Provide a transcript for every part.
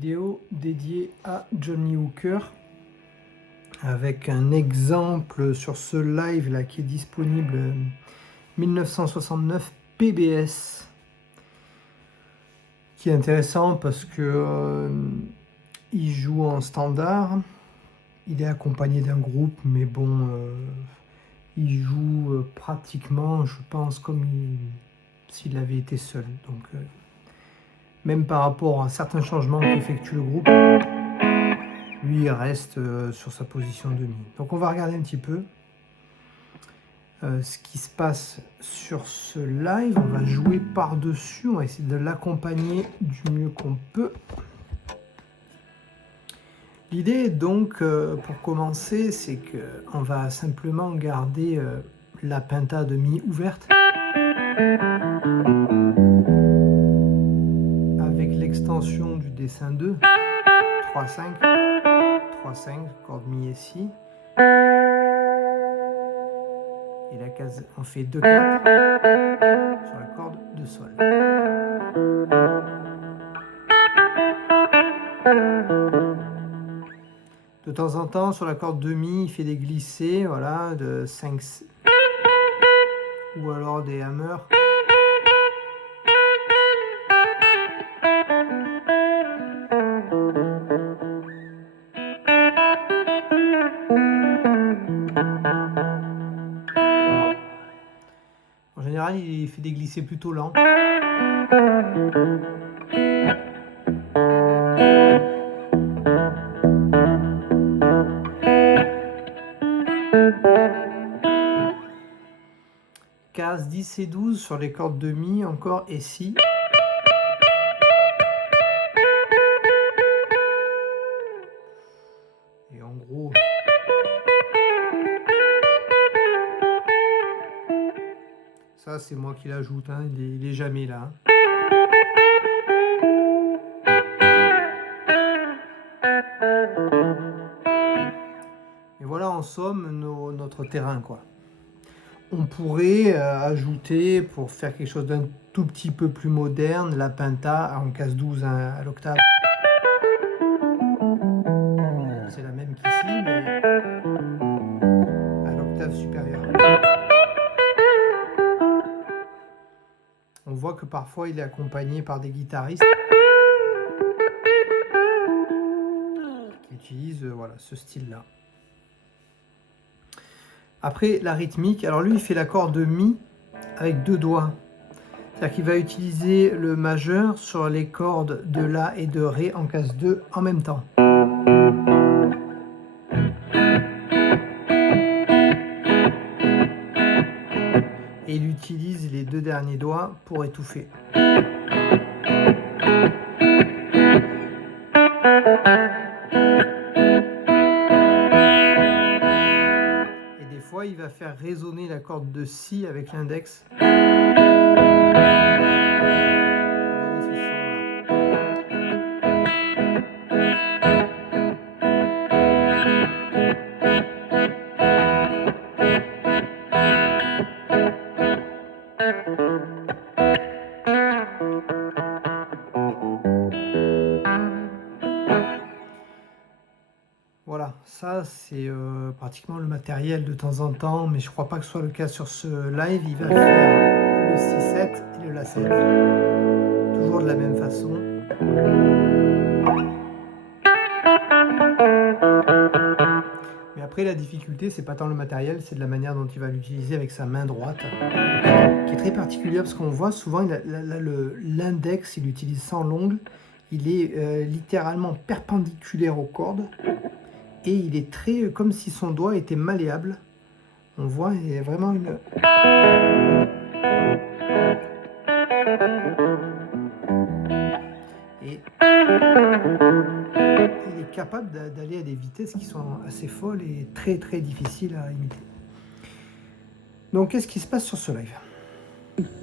vidéo dédiée à John Lee Hooker avec un exemple sur ce live là qui est disponible 1969 PBS, qui est intéressant parce que il joue en standard, il est accompagné d'un groupe, mais bon, il joue pratiquement, je pense, comme s'il avait été seul. Donc même par rapport à certains changements qu'effectue le groupe, lui il reste sur sa position de mi. Donc on va regarder un petit peu ce qui se passe sur ce live. On va jouer par-dessus, on va essayer de l'accompagner du mieux qu'on peut. L'idée donc, pour commencer, c'est qu'on va simplement garder la pinta de mi ouverte avec l'extension du dessin 2, 3-5, 3-5, corde mi et si. Et la case, on fait 2-4 sur la corde de sol. De temps en temps, sur la corde de mi, il fait des glissés, voilà, de 5, ou alors des hammers. En général, il fait des glissés plutôt lents. Case 10 et 12 sur les cordes de mi, encore et si. Et en gros, ça c'est moi qui l'ajoute, hein, il est jamais là. Et voilà en somme notre terrain, quoi. On pourrait ajouter, pour faire quelque chose d'un tout petit peu plus moderne, la pinta en case 12 à l'octave. C'est la même qu'ici, mais à l'octave supérieure. On voit que parfois il est accompagné par des guitaristes qui utilisent voilà, ce style-là. Après, la rythmique, alors lui, il fait l'accord de mi avec 2 doigts. C'est-à-dire qu'il va utiliser le majeur sur les cordes de la et de ré en case 2 en même temps. Et il utilise les 2 derniers doigts pour étouffer. Il va faire résonner la corde de si avec l'index. Voilà, ça c'est pratiquement le matériel de temps en temps, mais je crois pas que ce soit le cas sur ce live. Il va faire le Si7 et le La7, toujours de la même façon. Mais après la difficulté, c'est pas tant le matériel, c'est de la manière dont il va l'utiliser avec sa main droite, qui est très particulière parce qu'on voit souvent l'index, il utilise sans l'ongle, il est littéralement perpendiculaire aux cordes. Et il est très, comme si son doigt était malléable. On voit, il y a vraiment une... Et il est capable d'aller à des vitesses qui sont assez folles et très très difficiles à imiter. Donc qu'est-ce qui se passe sur ce live?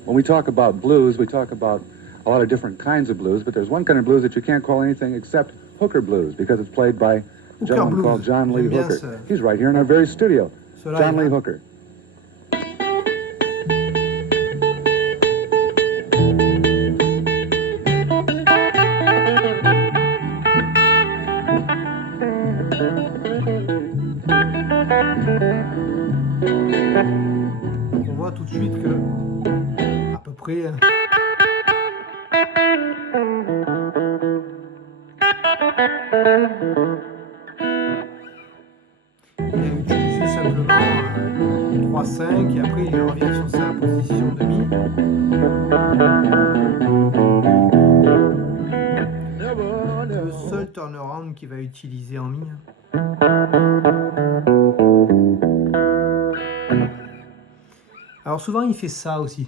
When we talk about blues, we talk about a lot of different kinds of blues, but there's one kind of blues that you can't call anything except hooker blues because it's played by a gentleman called John Lee Hooker. He's right here in our very studio. John Lee Hooker. le seul turnaround qu'il va utiliser en mi. Alors souvent il fait ça aussi.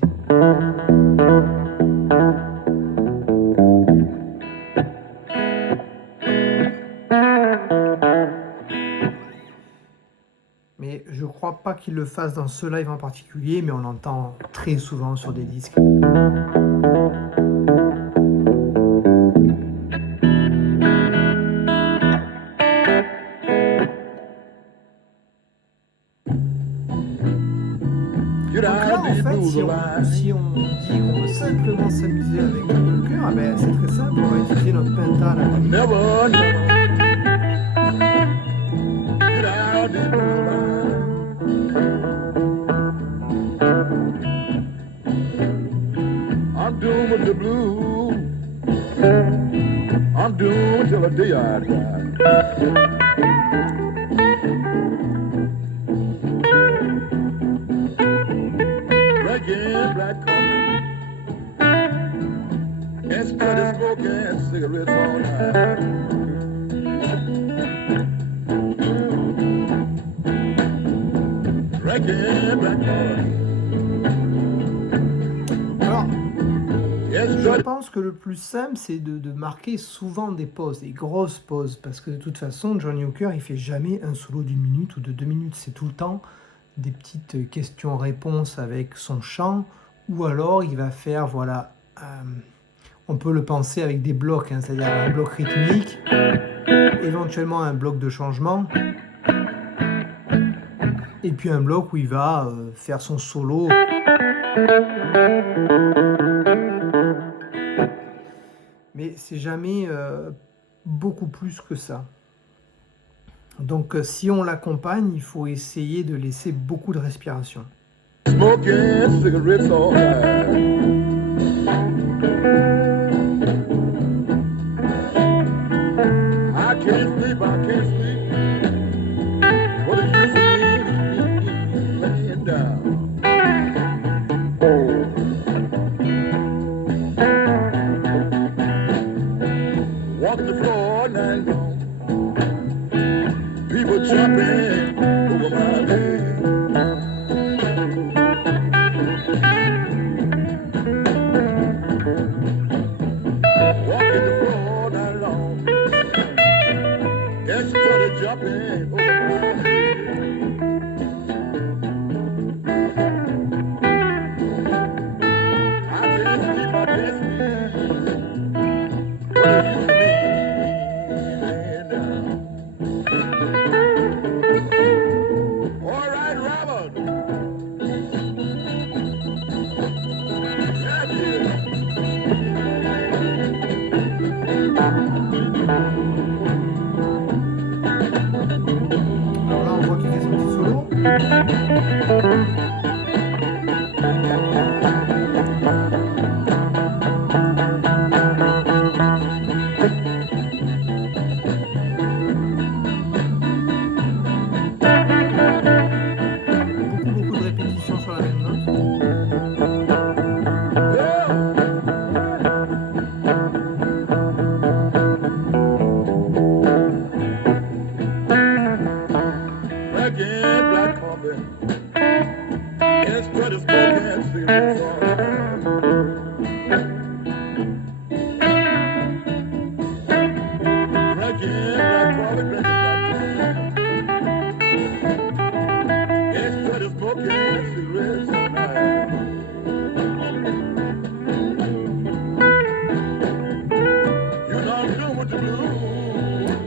Mais je crois pas qu'il le fasse dans ce live en particulier, mais on l'entend très souvent sur des disques. Donc là, en fait, si on dit qu'on veut simplement s'amuser avec le cœur, ben, c'est très simple, on va utiliser notre penta là. I'm doomed with the blues. I'm doomed till the day I die. Drinking black coffee and steady smoking cigarettes all night. Drinking black coffee. Je pense que le plus simple, c'est de marquer souvent des pauses, des grosses pauses, parce que de toute façon, Johnny Hooker, il fait jamais un solo d'1 minute ou de 2 minutes, c'est tout le temps des petites questions-réponses avec son chant, ou alors il va faire, voilà, on peut le penser avec des blocs, hein, c'est-à-dire un bloc rythmique, éventuellement un bloc de changement, et puis un bloc où il va faire son solo. Mais c'est jamais beaucoup plus que ça. Donc si on l'accompagne, il faut essayer de laisser beaucoup de respiration. Smoking cigarettes all night. I can't sleep. What are you saying? Laying down. Walk the floor night long. People jumping over my head. Walking the floor night long. And started jumping over my head. I can't sleep. What do you Alors là, on voit qu'il fait son petit solo. Beaucoup de répétitions sur la même note.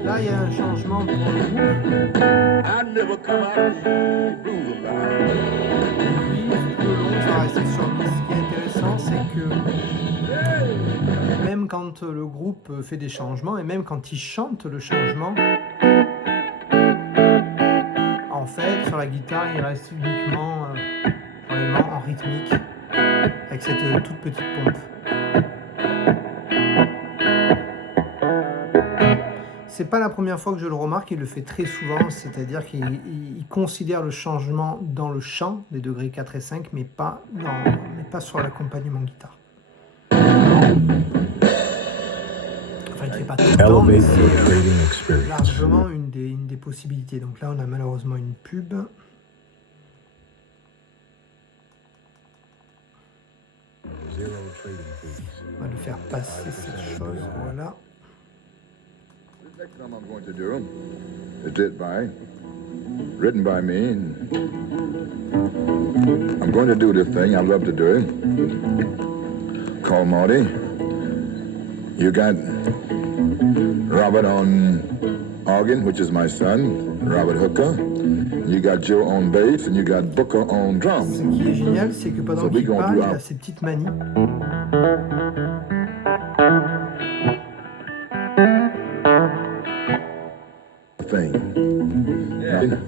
Là, il y a un changement pour le groupe. Lui, tout le long, ça va rester sur mi. Ce qui est intéressant, c'est que même quand le groupe fait des changements, et même quand il chante le changement, en fait, sur la guitare, il reste uniquement vraiment en rythmique, avec cette toute petite pompe. C'est pas la première fois que je le remarque, il le fait très souvent, c'est-à-dire qu'il considère le changement dans le chant des degrés 4 et 5, mais pas sur l'accompagnement guitare. Enfin, il ne fait pas tout le temps, mais c'est largement une des possibilités. Donc là, on a malheureusement une pub. On va le faire passer cette chose, voilà. The next film I'm going to do is written by me. I'm going to do this thing, I love to do it, called Marty. You got Robert on organ, which is my son, Robert Hooker. You got Joe on bass, and you got Booker on drums. Ce qui est génial, c'est que pendant qu'il parle, il a ses petites manies. Thing. Yeah.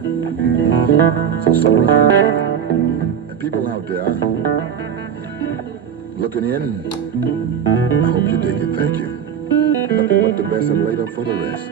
So sit around. And people out there looking in, I hope you dig it. Thank you. Nothing but the best and later for the rest.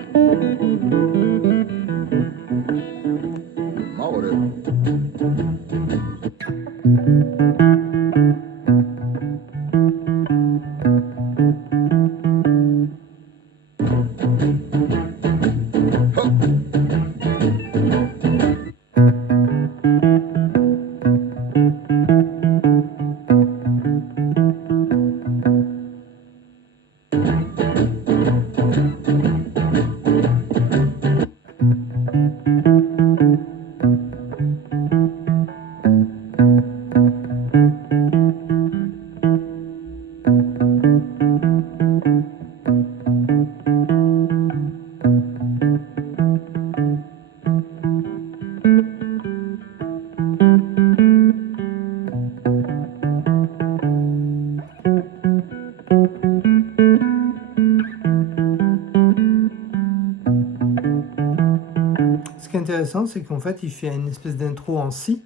Ce qui est intéressant, c'est qu'en fait, il fait une espèce d'intro en si.